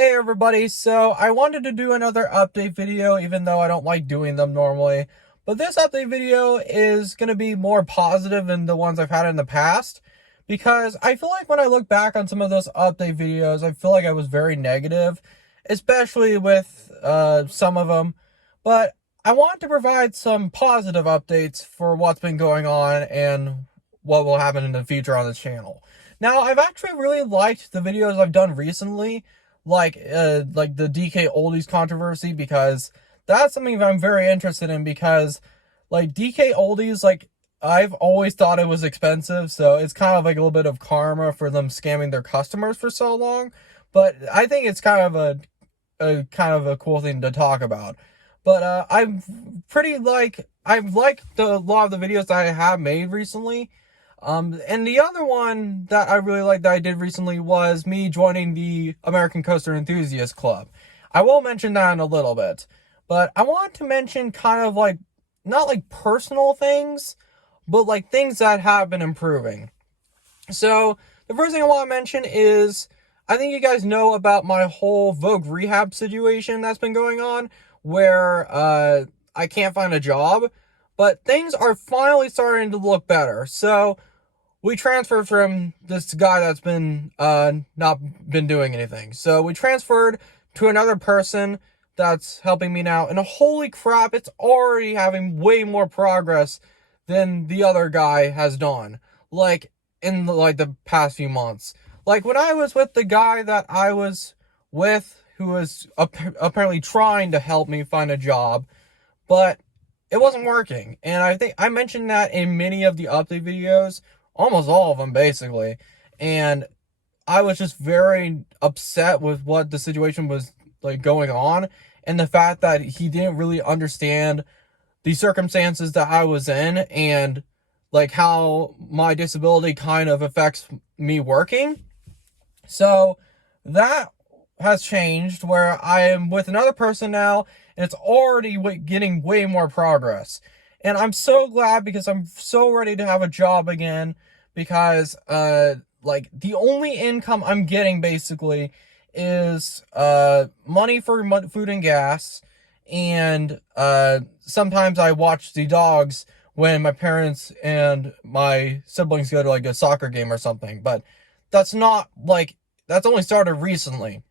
Hey everybody, so I wanted to do another update video even though I don't like doing them normally. But this update video is going to be more positive than the ones I've had in the past. Because I feel like when I look back on some of those update videos, I feel like I was very negative. Especially with some of them. But I want to provide some positive updates for what's been going on and what will happen in the future on this channel. Now, I've actually really liked the videos I've done recently, like the DK Oldies controversy, because that's something that I'm very interested in, because like DK Oldies, like I've always thought it was expensive, so it's kind of like a little bit of karma for them scamming their customers for so long. But I think it's kind of a cool thing to talk about. But I've liked a lot of the videos that I have made recently. And the other one that I really liked that I did recently was me joining the American Coaster Enthusiast Club. I will mention that in a little bit, but I want to mention kind of like, not like personal things, but like things that have been improving. So, the first thing I want to mention is, I think you guys know about my whole Vogue rehab situation that's been going on, where I can't find a job, but things are finally starting to look better. So, we transferred from this guy that's been not been doing anything. So we transferred to another person that's helping me now, and holy crap, it's already having way more progress than the other guy has done. Like in the past few months. Like when I was with the guy that I was with, who was apparently trying to help me find a job, but it wasn't working. And I think I mentioned that in many of the update videos, almost all of them basically. And I was just very upset with what the situation was like going on, and the fact that he didn't really understand the circumstances that I was in, and like how my disability kind of affects me working. So that has changed, where I am with another person now, and it's already getting way more progress. And I'm so glad, because I'm so ready to have a job again, because like the only income I'm getting basically is money for food and gas, and sometimes I watch the dogs when my parents and my siblings go to like a soccer game or something. But that's not like, that's only started recently.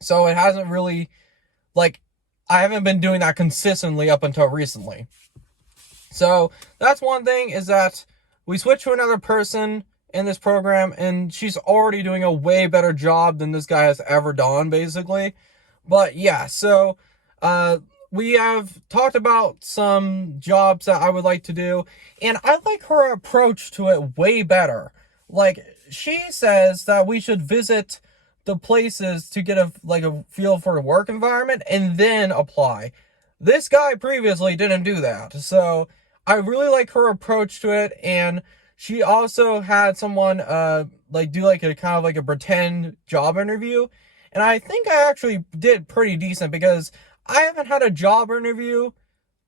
So it hasn't really, like, I haven't been doing that consistently up until recently. So that's one thing, is that we switched to another person in this program, and she's already doing a way better job than this guy has ever done, basically. But yeah, so we have talked about some jobs that I would like to do, and I like her approach to it way better. Like, she says that we should visit the places to get a feel for the work environment and then apply. This guy previously didn't do that, so I really like her approach to it. And she also had someone do like a kind of like a pretend job interview, and I think I actually did pretty decent, because I haven't had a job interview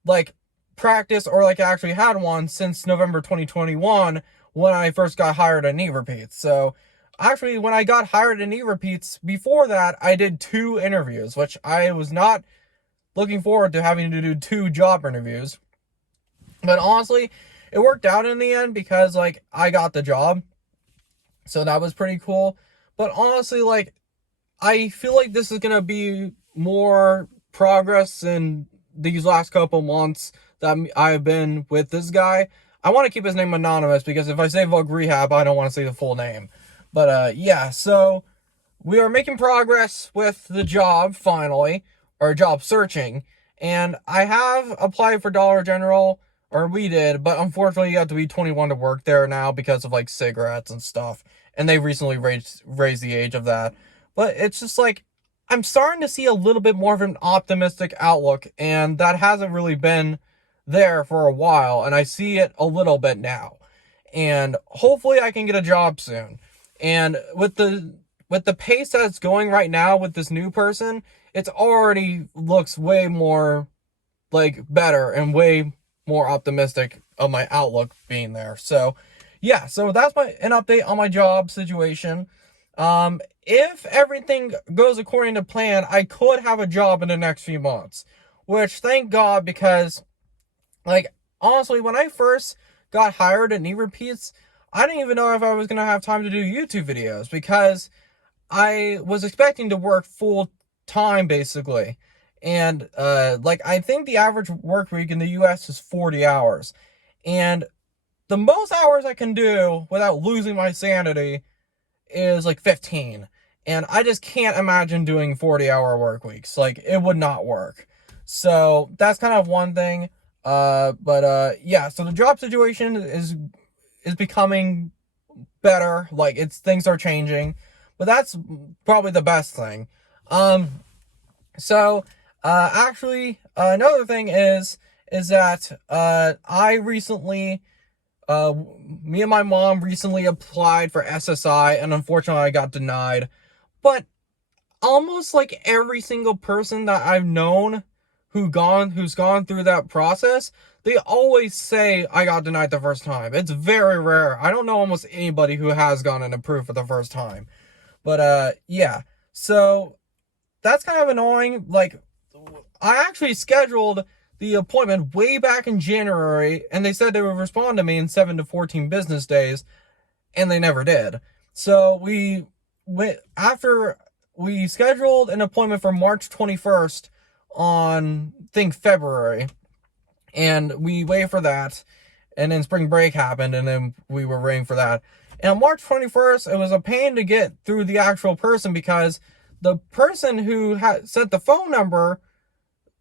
like practice, or like actually had one, since November 2021, when I first got hired at Knee Repeats. So actually, when I got hired at Knee Repeats, before that I did 2 interviews, which I was not looking forward to having to do 2 job interviews. But honestly, it worked out in the end, because like I got the job. So that was pretty cool. But honestly, like, I feel like this is going to be more progress in these last couple months that I've been with this guy. I want to keep his name anonymous, because if I say Vogue Rehab, I don't want to say the full name. But yeah, so we are making progress with the job finally, or job searching. And I have applied for Dollar General, or we did, but unfortunately you have to be 21 to work there now, because of like cigarettes and stuff. And they recently raised the age of that. But it's just like, I'm starting to see a little bit more of an optimistic outlook, and that hasn't really been there for a while, and I see it a little bit now. And hopefully I can get a job soon. And with the pace that's going right now with this new person, it's already looks way more like better, and way more optimistic of my outlook being there. So yeah, so that's an update on my job situation. If everything goes according to plan, I could have a job in the next few months, which thank God, because like, honestly, when I first got hired at Knee Repeats, I didn't even know if I was going to have time to do YouTube videos, because I was expecting to work full time, basically. And, like, I think the average work week in the US is 40 hours. And the most hours I can do without losing my sanity is like 15. And I just can't imagine doing 40-hour work weeks. Like, it would not work. So that's kind of one thing. Yeah, so the job situation is becoming better. Like, things are changing. But that's probably the best thing. Actually, another thing is that I recently me and my mom recently applied for SSI, and unfortunately I got denied. But almost like every single person that I've known who's gone through that process, they always say I got denied the first time. It's very rare. I don't know almost anybody who has gotten approved for the first time. But yeah. So that's kind of annoying. Like, I actually scheduled the appointment way back in January, and they said they would respond to me in 7 to 14 business days, and they never did. So we scheduled an appointment for March 21st on, I think, February, and we waited for that, and then spring break happened, and then we were waiting for that. And on March 21st, it was a pain to get through the actual person, because the person who had sent the phone number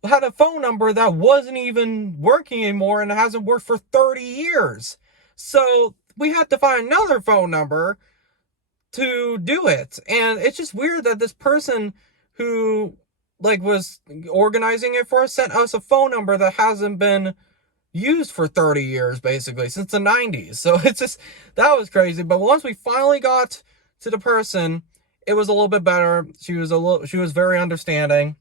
had a phone number that wasn't even working anymore, and it hasn't worked for 30 years. So we had to find another phone number to do it. And it's just weird that this person who, like, was organizing it for us sent us a phone number that hasn't been used for 30 years, basically, since the 90s. So it's just, that was crazy. But once we finally got to the person, it was a little bit better. She was very understanding.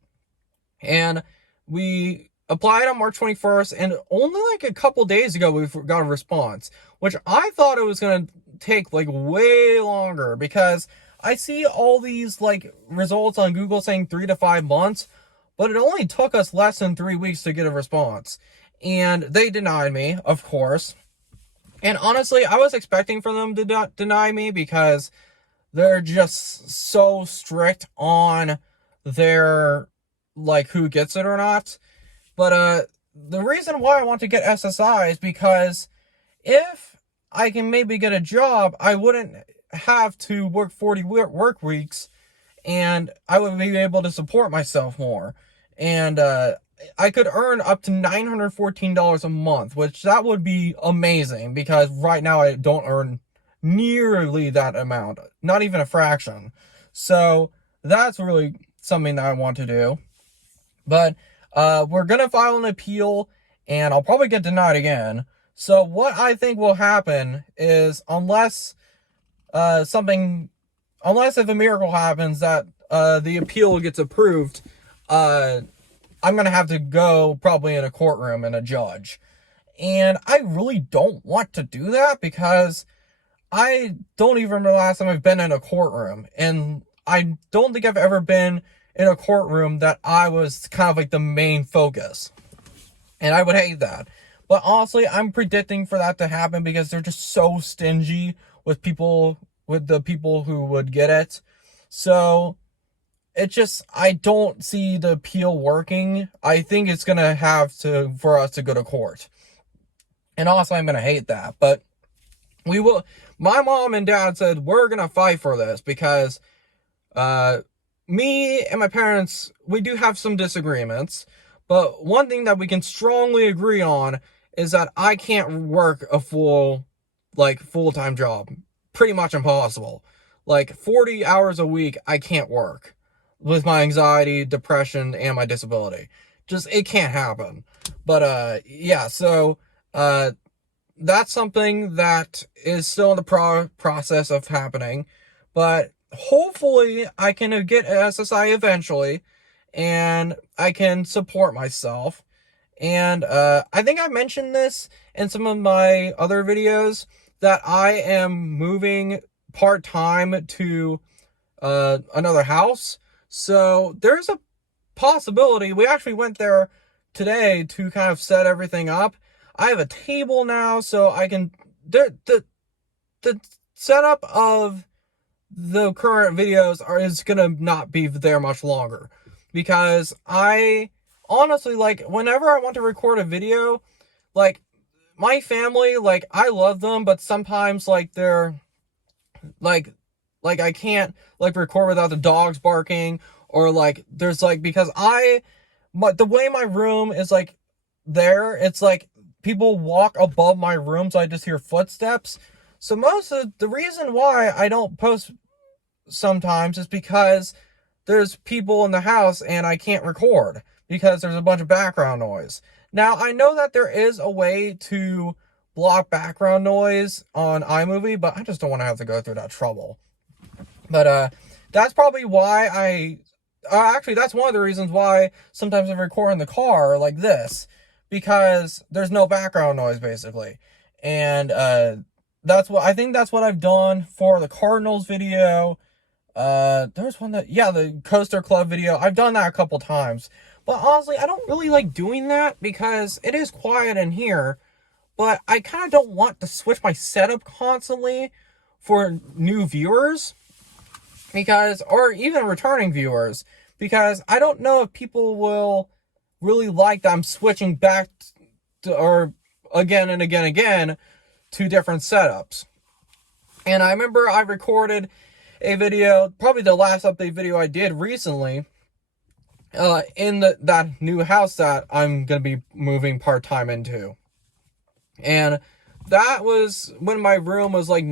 And we applied on March 21st, and only like a couple days ago we got a response, which I thought it was going to take like way longer, because I see all these like results on Google saying 3 to 5 months, but it only took us less than 3 weeks to get a response. And they denied me, of course. And honestly, I was expecting for them to not deny me, because they're just so strict on their, like, who gets it or not. But the reason why I want to get SSI is because if I can maybe get a job, I wouldn't have to work 40 work weeks, and I would be able to support myself more. And I could earn up to $914 a month, which that would be amazing, because right now I don't earn nearly that amount, not even a fraction. So that's really something that I want to do. But we're going to file an appeal, and I'll probably get denied again. So what I think will happen is, unless if a miracle happens that the appeal gets approved, I'm going to have to go probably in a courtroom and a judge. And I really don't want to do that, because I don't even remember the last time I've been in a courtroom. And I don't think I've ever been in a courtroom that I was kind of like the main focus. And I would hate that. But honestly, I'm predicting for that to happen, because they're just so stingy with the people who would get it. So I don't see the appeal working. I think it's going to have to, for us to go to court. And also, I'm going to hate that. But we will. My mom and dad said, we're going to fight for this, because me and my parents, we do have some disagreements. But one thing that we can strongly agree on is that I can't work a full-time job. Pretty much impossible. Like, 40 hours a week, I can't work. With my anxiety, depression, and my disability. Just, it can't happen. But, yeah, so, that's something that is still in the process of happening. But hopefully, I can get SSI eventually, and I can support myself. And I think I mentioned this in some of my other videos, that I am moving part-time to another house. So there's a possibility. We actually went there today to kind of set everything up. I have a table now, so I can the setup of the current videos is gonna not be there much longer, because I honestly, like, whenever I want to record a video, like, my family, like, I love them, but sometimes, like, they're like I can't, like, record without the dogs barking, or like there's like, because the way my room is, like, there, it's like people walk above my room, so I just hear footsteps. So most of the reason why I don't post sometimes is because there's people in the house and I can't record because there's a bunch of background noise. Now, I know that there is a way to block background noise on iMovie, but I just don't want to have to go through that trouble. But that's probably why actually, that's one of the reasons why sometimes I record in the car like this, because there's no background noise, basically. And I think that's what I've done for the Cardinals video. There's one the Coaster Club video. I've done that a couple times. But honestly, I don't really like doing that because it is quiet in here. But I kind of don't want to switch my setup constantly for new viewers, or even returning viewers, because I don't know if people will really like that I'm switching back or again and again to different setups. And I remember I recorded a video, probably the last update video I did recently, in that new house that I'm going to be moving part-time into. And that was when my room was like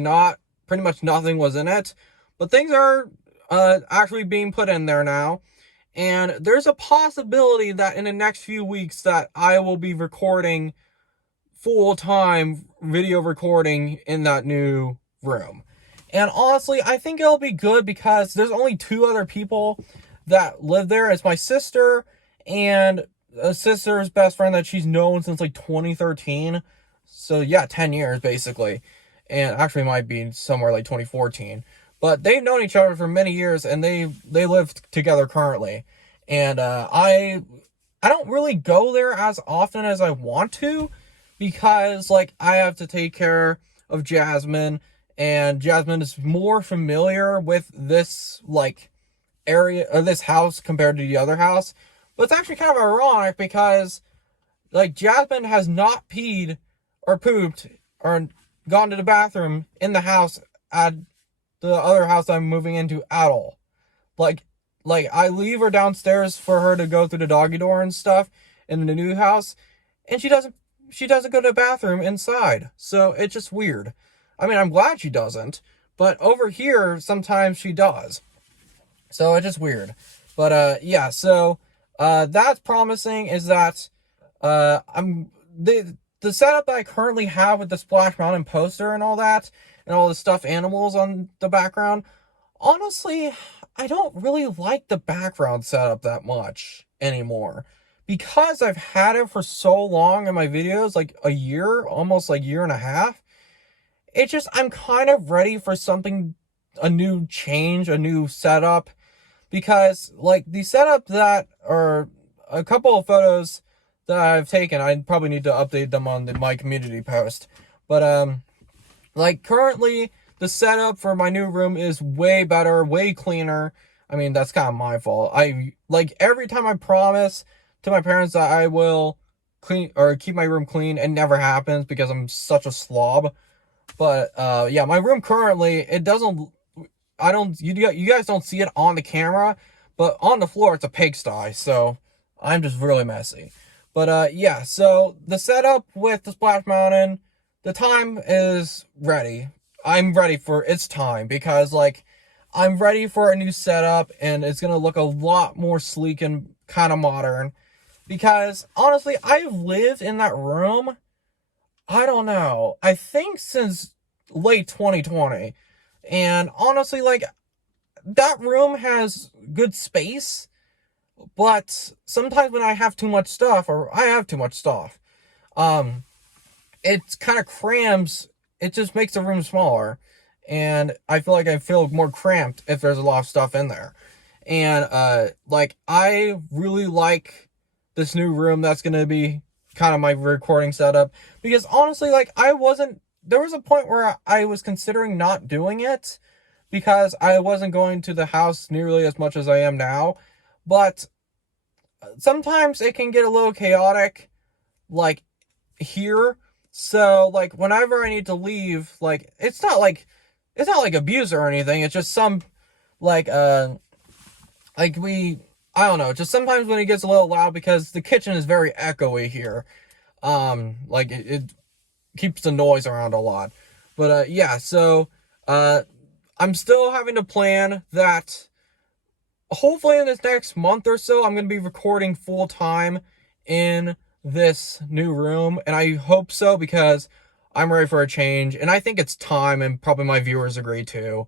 pretty much nothing was in it. But things are actually being put in there now. And there's a possibility that in the next few weeks that I will be recording full-time video recording in that new room. And honestly, I think it'll be good because there's only 2 other people that live there. It's my sister and a sister's best friend that she's known since like 2013. So yeah, 10 years basically. And actually might be somewhere like 2014. But they've known each other for many years, and they live together currently. And I don't really go there as often as I want to, because like I have to take care of Jasmine, and Jasmine is more familiar with this like area or this house compared to the other house. But it's actually kind of ironic because like Jasmine has not peed or pooped or gone to the bathroom in the house at the other house I'm moving into at all. Like I leave her downstairs for her to go through the doggy door and stuff in the new house, and she doesn't go to the bathroom inside. So it's just weird. I mean, I'm glad she doesn't, but over here sometimes she does. So it's just weird. But yeah, so that's promising, is that I'm the setup that I currently have with the Splash Mountain poster and all that, and all the stuffed animals on the background, honestly, I don't really like the background setup that much anymore. Because I've had it for so long in my videos, like a year, almost like year and a half, it's just, I'm kind of ready for something, a new change, a new setup. Because, like, the setup that, or a couple of photos that I've taken, I probably need to update them on my community post. But, like, currently, the setup for my new room is way better, way cleaner. I mean, that's kind of my fault. Like, every time I promise to my parents that I will clean, or keep my room clean, it never happens because I'm such a slob. But, yeah, my room currently, it doesn't, you guys don't see it on the camera, but on the floor, it's a pigsty, so I'm just really messy. But, yeah, so the setup with the Splash Mountain, the time is ready. I'm ready for its time, because, like, I'm ready for a new setup, and it's gonna look a lot more sleek and kind of modern. Because, honestly, I've lived in that room, I don't know, I think since late 2020. And honestly, like, that room has good space, but sometimes when I have too much stuff, or I have too much stuff, it kind of crams, it just makes the room smaller. and I feel more cramped if there's a lot of stuff in there. And like, I really like this new room that's gonna be kind of my recording setup, because honestly, like, there was a point where I was considering not doing it because I wasn't going to the house nearly as much as I am now. But sometimes it can get a little chaotic, like, here. So, like, whenever I need to leave, like, it's not like abuse or anything. It's just some, like, I don't know, just sometimes when it gets a little loud, because the kitchen is very echoey here. Like, it keeps the noise around a lot. But, yeah, so, I'm still having to plan that hopefully in this next month or so, I'm going to be recording full time in this new room. And I hope so, because I'm ready for a change. And I think it's time, and probably my viewers agree too.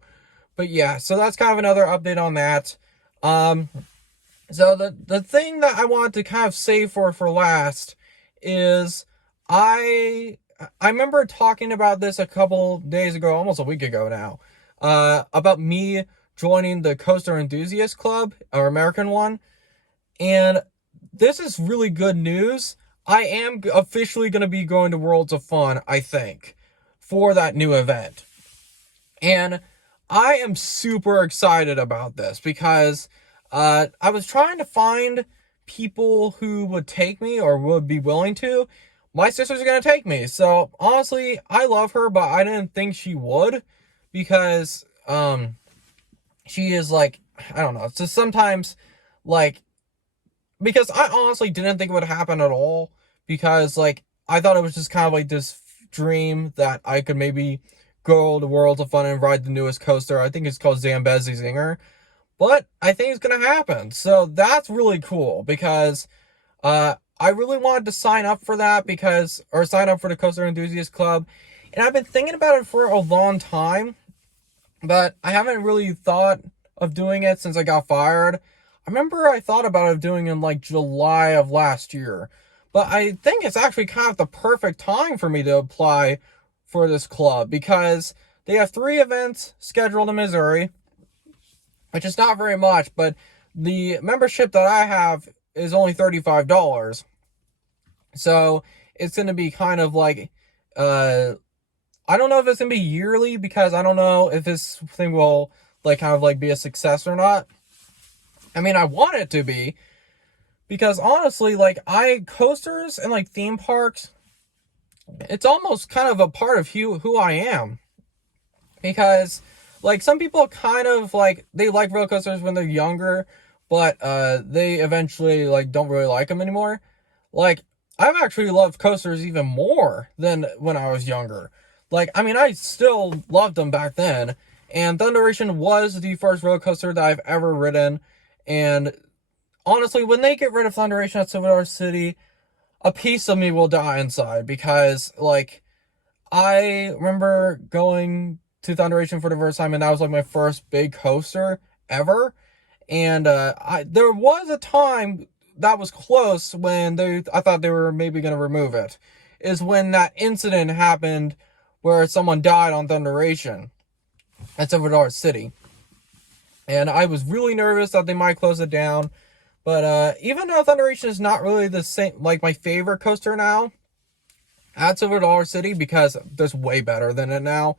But yeah, so that's kind of another update on that. So the thing that I wanted to kind of save for last is I remember talking about this a couple days ago, almost a week ago now, about me joining the Coaster Enthusiast Club, our American one. And this is really good news. I am officially going to be going to Worlds of Fun, I think, for that new event. And I am super excited about this, because I was trying to find people who would take me or would be willing to. My sister's going to take me. So honestly, I love her, but I didn't think she would, because she is like, I don't know, it's just sometimes, like, because I honestly didn't think it would happen at all, because, like, I thought it was just kind of like this dream that I could maybe go to Worlds of Fun and ride the newest coaster. I think it's called Zambezi Zinger, but I think it's gonna happen. So that's really cool, because I really wanted to sign up for that, or sign up for the Coaster Enthusiast Club, and I've been thinking about it for a long time, but I haven't really thought of doing it since I got fired. I remember I thought about doing it in like July of last year, but I think it's actually kind of the perfect time for me to apply for this club, because they have 3 events scheduled in Missouri, which is not very much, but the membership that I have is only $35. So it's going to be kind of like, I don't know if it's going to be yearly, because I don't know if this thing will, like, kind of like be a success or not. I mean, I want it to be, because honestly, like, coasters and like theme parks, it's almost kind of a part of who I am. Because, like, some people kind of like, they like roller coasters when they're younger, but they eventually, like, don't really like them anymore. Like, I've actually loved coasters even more than when I was younger. Like, I mean, I still loved them back then. And Thunderation was the first roller coaster that I've ever ridden. And honestly, when they get rid of Thunderation at Silver City, a piece of me will die inside. Because, like, I remember going to Thunderation for the first time, and that was like my first big coaster ever. And there was a time that was close when I thought they were maybe going to remove it. Is when that incident happened where someone died on Thunderation at Silver City. And I was really nervous that they might close it down. But even though Thunderation is not really the same, like, my favorite coaster now at Silver City, because there's way better than it now,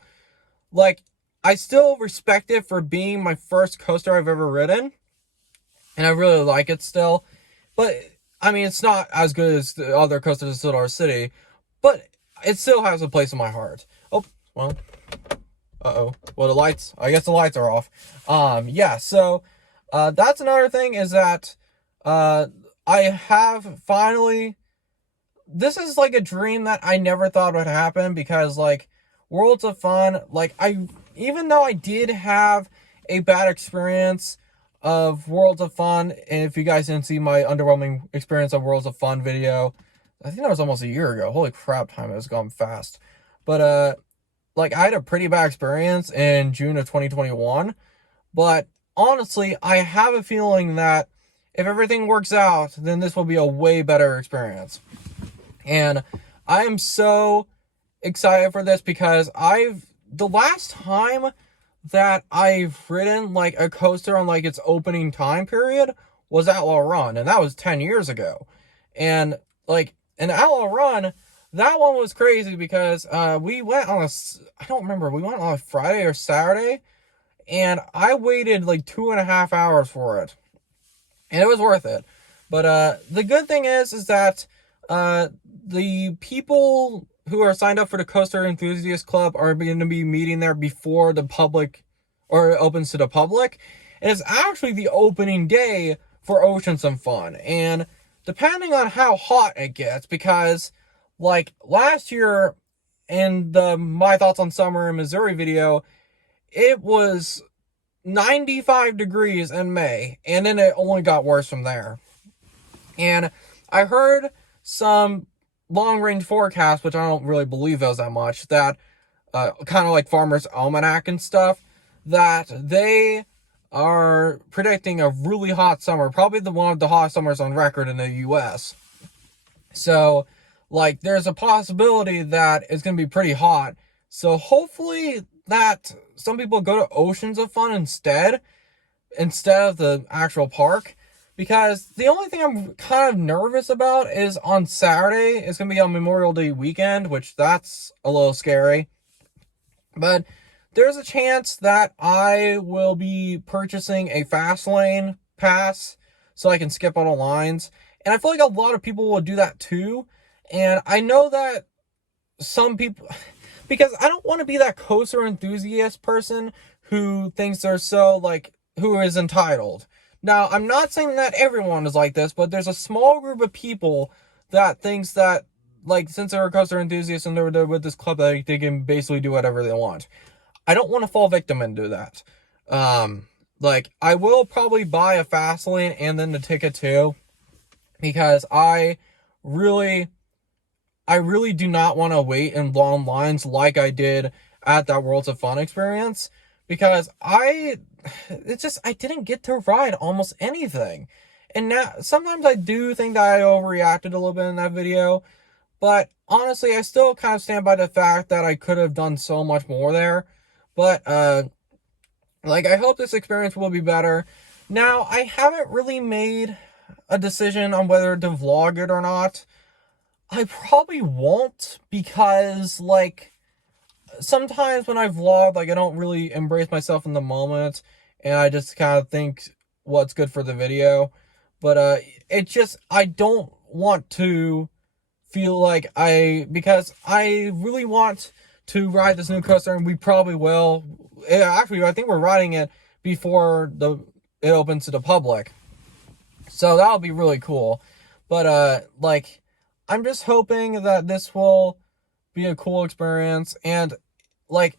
like, I still respect it for being my first coaster I've ever ridden. And I really like it still. But, I mean, it's not as good as the other coasters at Silver City, but it still has a place in my heart. Oh, well, well, I guess the lights are off. Yeah, so, that's another thing, is that, I have finally, this is like a dream that I never thought would happen, because, like, Worlds of Fun, like, even though I did have a bad experience of Worlds of Fun, and if you guys didn't see my underwhelming experience of Worlds of Fun video, I think that was almost a year ago. Holy crap, time has gone fast. But, like, I had a pretty bad experience in June of 2021, but honestly, I have a feeling that if everything works out, then this will be a way better experience. And I am so excited for this, because I've the last time that I've ridden like a coaster on like its opening time period was Outlaw Run, and that was 10 years ago. And like in Outlaw Run, that one was crazy because we went on I don't remember, we went on a Friday or Saturday, and I waited like 2.5 hours for it, and it was worth it. But the good thing is that the people who are signed up for the Coaster Enthusiast Club are going to be meeting there before the public, or it opens to the public. And it's actually the opening day for Oceans of Fun. And depending on how hot it gets, because like last year in the My Thoughts on Summer in Missouri video, it was 95 degrees in May, and then it only got worse from there. And I heard some long-range forecasts, which I don't really believe those that much, that kind of like Farmer's Almanac and stuff, that they are predicting a really hot summer, probably one of the hottest summers on record in the US. So, like, there's a possibility that it's going to be pretty hot. So hopefully that some people go to Oceans of Fun instead of the actual park. Because the only thing I'm kind of nervous about is on Saturday, it's going to be on Memorial Day weekend, which that's a little scary. But there's a chance that I will be purchasing a Fastlane pass so I can skip all the lines. And I feel like a lot of people will do that too. And I know that some people, because I don't want to be that coaster enthusiast person who thinks they're so like, who is entitled. Now, I'm not saying that everyone is like this, but there's a small group of people that thinks that, like, since they're a coaster enthusiast and they're with this club, they can basically do whatever they want. I don't want to fall victim into that. Like, I will probably buy a Fastlane and then the ticket too, because I really do not want to wait in long lines like I did at that Worlds of Fun experience, because I didn't get to ride almost anything. And now, sometimes I do think that I overreacted a little bit in that video, but honestly, I still kind of stand by the fact that I could have done so much more there. But, like, I hope this experience will be better. Now, I haven't really made a decision on whether to vlog it or not. I probably won't, because, like, sometimes when I vlog, like, I don't really embrace myself in the moment, and I just kind of think what's good for the video. But, I don't want to feel like because I really want to ride this new coaster, and we probably will. Actually, I think we're riding it before it opens to the public. So that'll be really cool. But, like, I'm just hoping that this will be a cool experience, and, like,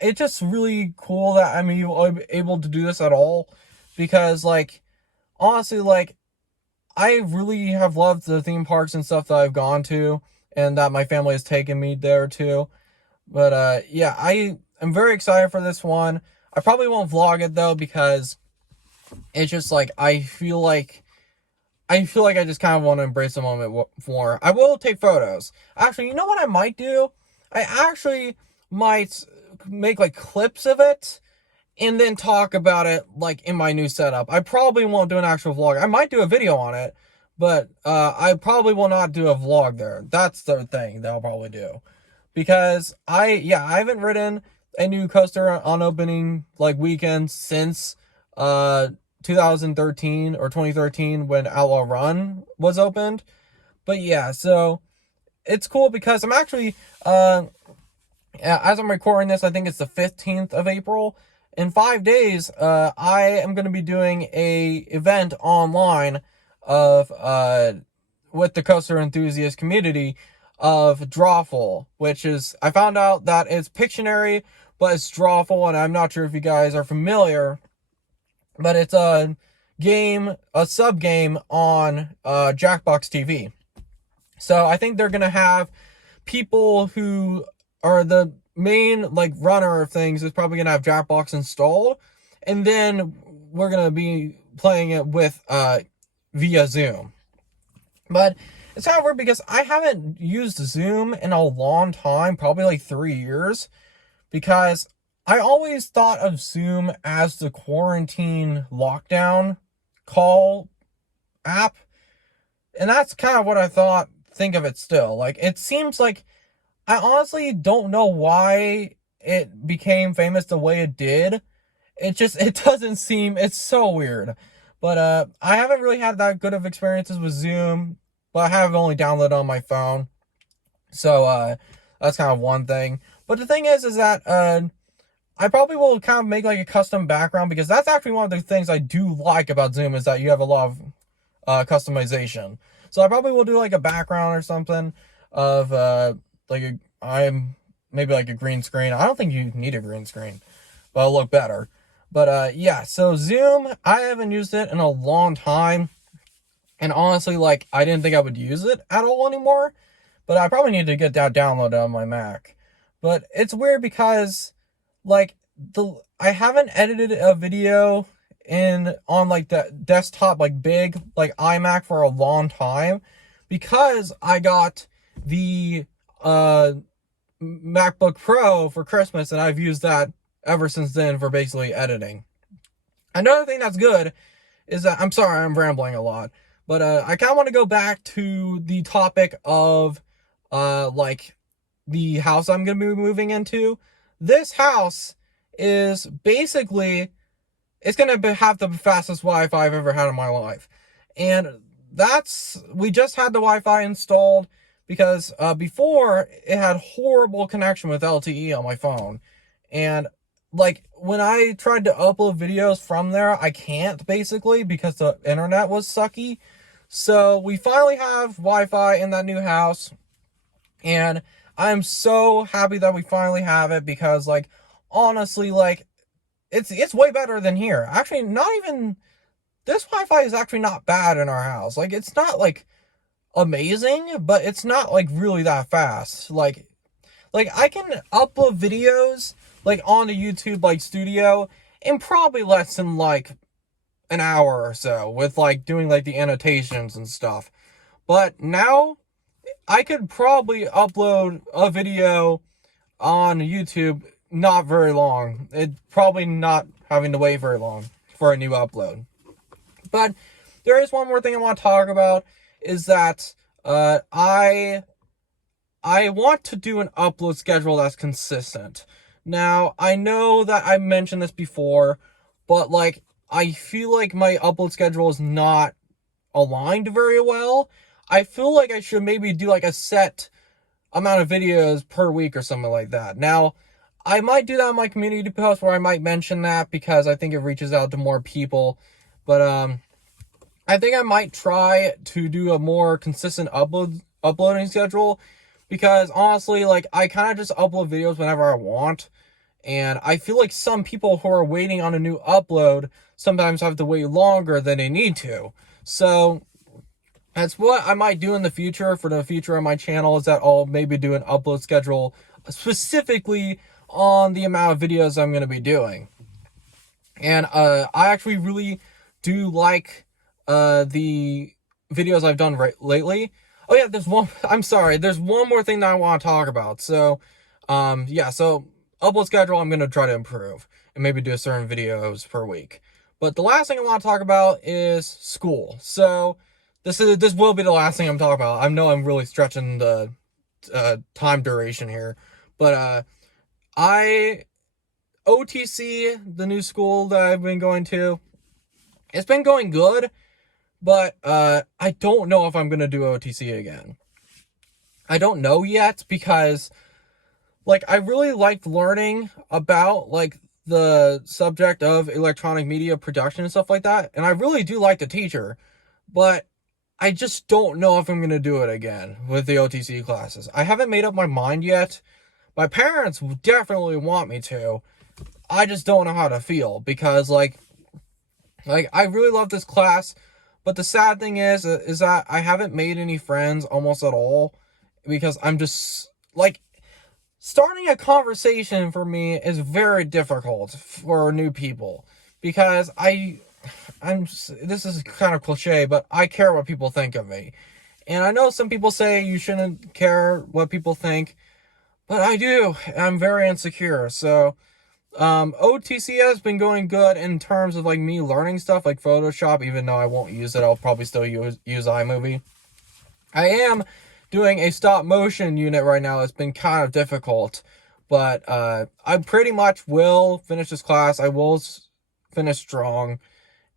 it's just really cool that I'm able to do this at all, because, like, honestly, like, I really have loved the theme parks and stuff that I've gone to, and that my family has taken me there to. But, yeah, I am very excited for this one. I probably won't vlog it, though, because it's just, like, I feel like I just kind of want to embrace the moment more. I will take photos. Actually, you know what I might do? I actually might make, like, clips of it and then talk about it, like, in my new setup. I probably won't do an actual vlog. I might do a video on it, but I probably will not do a vlog there. That's the thing that I'll probably do. Because I haven't ridden a new coaster on opening, like, weekend since 2013 or 2013 when Outlaw Run was opened. But yeah, so it's cool because I'm actually, as I'm recording this, I think it's the 15th of April. In 5 days, I am going to be doing a event online of, with the coaster enthusiast community of Drawful, which is, I found out that it's Pictionary, but it's Drawful, and I'm not sure if you guys are familiar, but it's a game, a sub-game on Jackbox TV. So I think they're going to have people who are the main, like, runner of things is probably going to have Jackbox installed, and then we're going to be playing it with via Zoom. But it's kind of weird because I haven't used Zoom in a long time, probably like 3 years, because I always thought of Zoom as the quarantine lockdown call app, and that's kind of what I think of it still. Like, it seems like, I honestly don't know why it became famous the way it did. It doesn't seem, it's so weird. But I haven't really had that good of experiences with Zoom, but I have only downloaded on my phone. So that's kind of one thing. But the thing is that I probably will kind of make like a custom background, because that's actually one of the things I do like about Zoom, is that you have a lot of customization. So I probably will do like a background or something of maybe like a green screen. I don't think you need a green screen, but it'll look better. But yeah, so Zoom, I haven't used it in a long time. And honestly, like, I didn't think I would use it at all anymore. But I probably need to get that downloaded on my Mac. But it's weird because, like, I haven't edited a video on like the desktop, like big, like iMac, for a long time, because I got the MacBook Pro for Christmas, and I've used that ever since then for basically editing. Another thing that's good is that, I'm sorry, I'm rambling a lot, but I kind of want to go back to the topic of like the house I'm going to be moving into. This house is basically, it's going to have the fastest Wi-Fi I've ever had in my life. And we just had the Wi-Fi installed, because before, it had horrible connection with LTE on my phone. And like, when I tried to upload videos from there, I can't, basically, because the internet was sucky. So we finally have Wi-Fi in that new house, and I'm so happy that we finally have it, because, like, honestly, like, it's way better than here. Actually, not even, this Wi-Fi is actually not bad in our house. Like, it's not, like, amazing, but it's not, like, really that fast. Like I can upload videos, like, onto YouTube, like, Studio, in probably less than, like, an hour or so, with, like, doing, like, the annotations and stuff. But now, I could probably upload a video on YouTube not very long. It probably not having to wait very long for a new upload. But there is one more thing I want to talk about, is that I want to do an upload schedule that's consistent. Now, I know that I mentioned this before, but, like, I feel like my upload schedule is not aligned very well. I feel like I should maybe do, like, a set amount of videos per week or something like that. Now, I might do that on my community post, where I might mention that, because I think it reaches out to more people. But I think I might try to do a more consistent uploading schedule, because honestly, like, I kind of just upload videos whenever I want, and I feel like some people who are waiting on a new upload sometimes have to wait longer than they need to. So that's what I might do in the future. For the future of my channel, is that I'll maybe do an upload schedule specifically on the amount of videos I'm going to be doing. And I actually really do like the videos I've done lately. Oh yeah, there's one more thing that I want to talk about. So yeah, so upload schedule, I'm going to try to improve and maybe do certain videos per week. But the last thing I want to talk about is school. So this will be the last thing I'm talking about. I know I'm really stretching the time duration here, but OTC, the new school that I've been going to, it's been going good, but I don't know if I'm going to do OTC again. I don't know yet, because, like, I really liked learning about, like, the subject of electronic media production and stuff like that, and I really do like the teacher, but I just don't know if I'm going to do it again with the OTC classes. I haven't made up my mind yet. My parents definitely want me to. I just don't know how to feel, because, like I really love this class, but the sad thing is that I haven't made any friends almost at all, because I'm just, like, starting a conversation for me is very difficult for new people, because this is kind of cliche, but I care what people think of me. And I know some people say you shouldn't care what people think, but I do. I'm very insecure. So, OTC has been going good in terms of like me learning stuff like Photoshop, even though I won't use it. I'll probably still use iMovie. I am doing a stop motion unit right now. It's been kind of difficult, but I pretty much will finish this class. I will finish strong.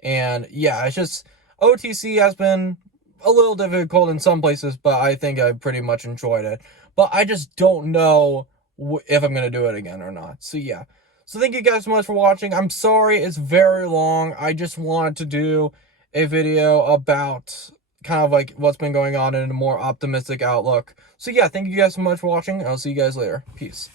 And yeah, it's just OTC has been a little difficult in some places, but I think I pretty much enjoyed it. But I just don't know if I'm going to do it again or not. So yeah. So thank you guys so much for watching. I'm sorry it's very long. I just wanted to do a video about kind of like what's been going on in a more optimistic outlook. So yeah, thank you guys so much for watching. I'll see you guys later. Peace.